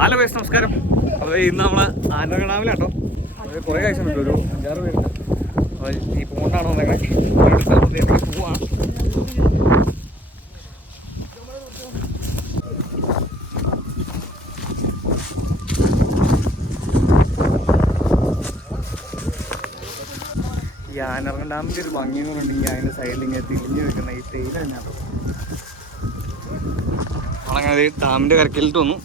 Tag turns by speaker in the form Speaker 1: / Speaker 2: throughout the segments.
Speaker 1: Hello guys നമസ്കാരം. അപ്പോൾ ഇന്ന് നമ്മൾ ആനകണാവിലാട്ടോ അത് കുറേ കഴിച്ചിട്ടുണ്ട് ഒരു അഞ്ചാറ് പേരുണ്ട്. ഈ പോണ്ടാണോ വന്നേക്കണേ. പോവാണ് ഈ ഒരു ഭംഗി എന്ന് പറഞ്ഞിട്ടുണ്ടെങ്കിൽ അതിന്റെ സൈഡിൽ ഇങ്ങനെ തിരിഞ്ഞു വെക്കുന്ന ഈ തേയില തന്നെയാണ് നമ്മളങ്ങനെ ഡാമിന്റെ കരക്കിലിട്ട് വന്നു.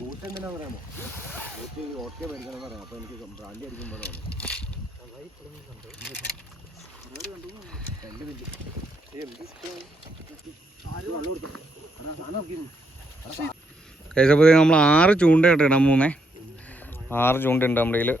Speaker 2: ബൂട്ട് എന്തിനാ പറയാമോ ബൂട്ട് ഓക്കെ മേടിക്കണം പറയാം അപ്പൊ എനിക്ക് ബ്രാൻഡി അടിക്കുമ്പോഴാണ്
Speaker 1: നമ്മൾ ആറ് ചൂണ്ടയായിട്ട് ഇടാൻ പോകുന്നേ ആറ് ചൂണ്ടയുണ്ട് നമ്മുടെ കയ്യിൽ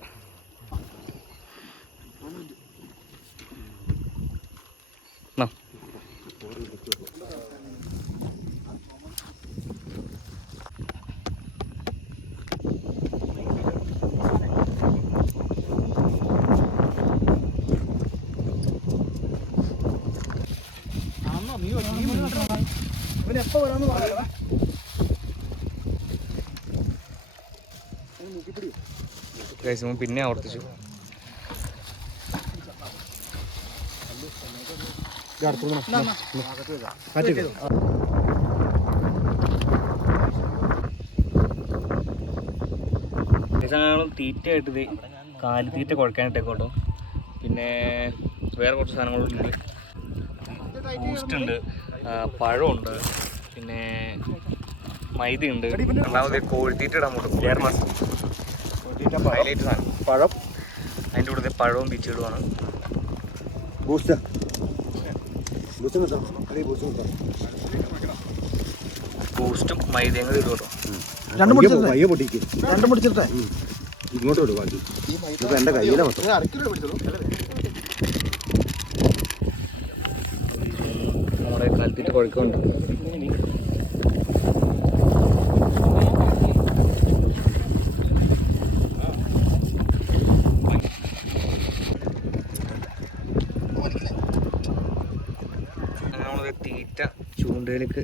Speaker 2: എപ്പോ വരാന്ന് പറയാ
Speaker 1: കഴിച്ചപ്പോൾ പിന്നെ ആവർത്തിച്ചു. തീറ്റയായിട്ട് കാലിത്തീറ്റ കുഴക്കാനിട്ടേക്കോട്ടോ പിന്നെ വേറെ കുറച്ച് സാധനങ്ങളുണ്ട്. ബൂസ്റ്റ് ഉണ്ട്. പഴമുണ്ട്. പിന്നെ മൈദ ഉണ്ട് കോഴിത്തീറ്റ ഇടാൻ
Speaker 2: പഴം.
Speaker 1: അതിന്റെ കൂടെ പഴവും പിച്ചിടുവാണ്
Speaker 2: ബൂസ്റ്റ് ബൂസ്റ്റ്
Speaker 1: മൈദയും കൂടി ഇടും
Speaker 2: ഇങ്ങോട്ട് വിടും ബാക്കി. ഇപ്പൊ എന്റെ കയ്യിലെ മൊത്തം.
Speaker 1: നമ്മുടെ കുഴക്കുന്നുണ്ട് അങ്ങനെ തീറ്റ ചൂണ്ടയിലേക്ക്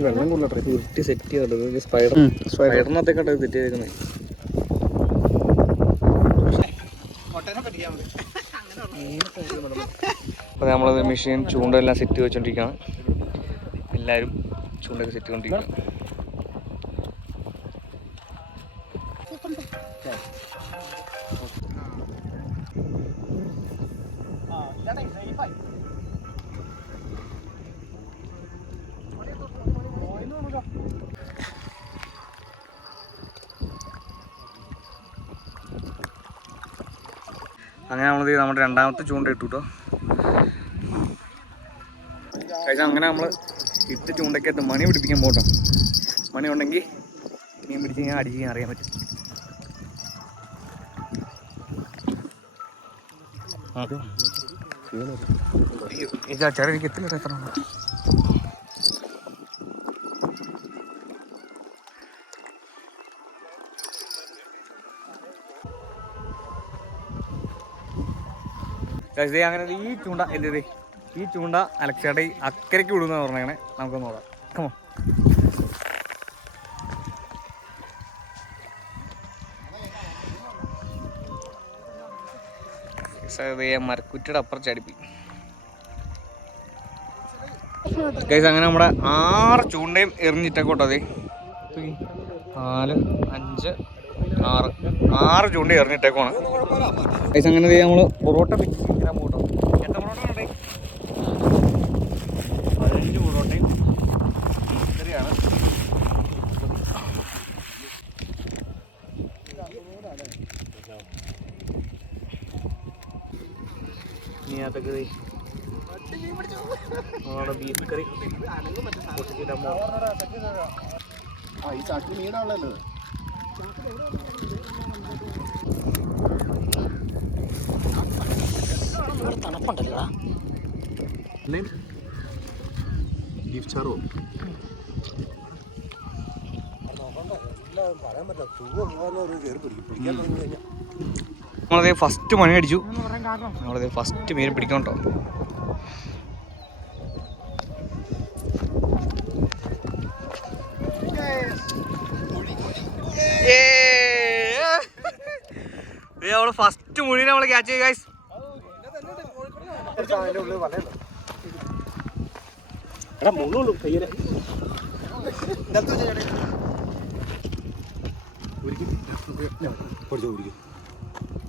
Speaker 2: വെള്ളം കൊള്ളട്ടെ
Speaker 1: ഉരുട്ടി സെറ്റ് ചെയ്തത് സ്പൈഡർ സ്പൈഡറിനകത്തേക്കാട്ടോ സെറ്റ് ചെയ്തേക്കുന്നത് അപ്പോൾ നമ്മളത് മെഷീൻ ചൂണ്ടെല്ലാം സെറ്റ് വെച്ചുകൊണ്ടിരിക്കുകയാണ് എല്ലാവരും ചൂണ്ടൊക്കെ സെറ്റ് കൊണ്ടിരിക്കുക അങ്ങനെ നമ്മൾ നമ്മുടെ രണ്ടാമത്തെ ചൂണ്ട ഇട്ടു കേട്ടോ കഴിച്ചാൽ അങ്ങനെ നമ്മൾ ഇട്ട് ചൂണ്ടക്കകത്ത് മണി പിടിപ്പിക്കാൻ പോട്ടോ മണി ഉണ്ടെങ്കിൽ മീൻ പിടിച്ച് കഴിഞ്ഞാൽ അടിച്ച് അറിയാൻ പറ്റും. ഈ ചേട്ടാ എനിക്ക് എത്തില്ല എത്ര അങ്ങനെ ഈ ചൂണ്ട എന്ത് ഈ ചൂണ്ട അലക്സയുടെ അക്കരയ്ക്ക് വിടുന്ന പറഞ്ഞേ നമുക്ക് നോക്കാം. കമോ മരക്കുറ്റിയുടെ അപ്പുറം ചടിപ്പി ഗൈസ് അങ്ങനെ നമ്മുടെ ആറ് ചൂണ്ടയും എറിഞ്ഞിട്ടേക്കോട്ടോ അതെ നാല് അഞ്ച് ആറ്. ആറ് ചൂണ്ട എറിഞ്ഞിട്ടേക്കോണ് ഗൈസ് അങ്ങനെ ദേ നമ്മൾ പൊറോട്ട പിടിക്കാൻ പോട്ടോ എത്ര പൊറോട്ട ഉണ്ടേ പതിനഞ്ച് പൊറോട്ടയും ഇത്രയാണ് ദേ നമ്മുടെ ബീഫ് കറി.
Speaker 2: ആ ഈ ചട്ടി മീനാണല്ലോ
Speaker 1: തണുപ്പുണ്ടല്ലോ
Speaker 2: ബീഫ് ചാറോ? പറയാൻ പറ്റില്ല. സുഖം കയറി പിടിക്കും. പിടിക്കാൻ തുടങ്ങി കഴിഞ്ഞാൽ
Speaker 1: നമ്മളതേ ഫസ്റ്റ് മണി അടിച്ചു. നമ്മളതേ ഫസ്റ്റ് മീൻ പിടിക്കണം കേട്ടോ. നമ്മൾ ഫസ്റ്റ് മുഴുവൻ നമ്മൾ ക്യാച്ച് ചെയ്യും ഗൈസ്
Speaker 2: അതിന്റെ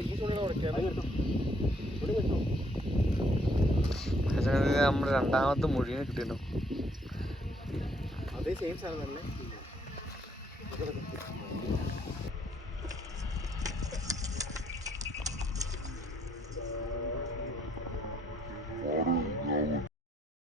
Speaker 2: ഈ തുണി
Speaker 1: നമ്മുടെ രണ്ടാമത്തെ മുഴുവൻ കിട്ടിയിട്ടുണ്ടോ
Speaker 2: അതേ സെയിം സാധനം തന്നെ.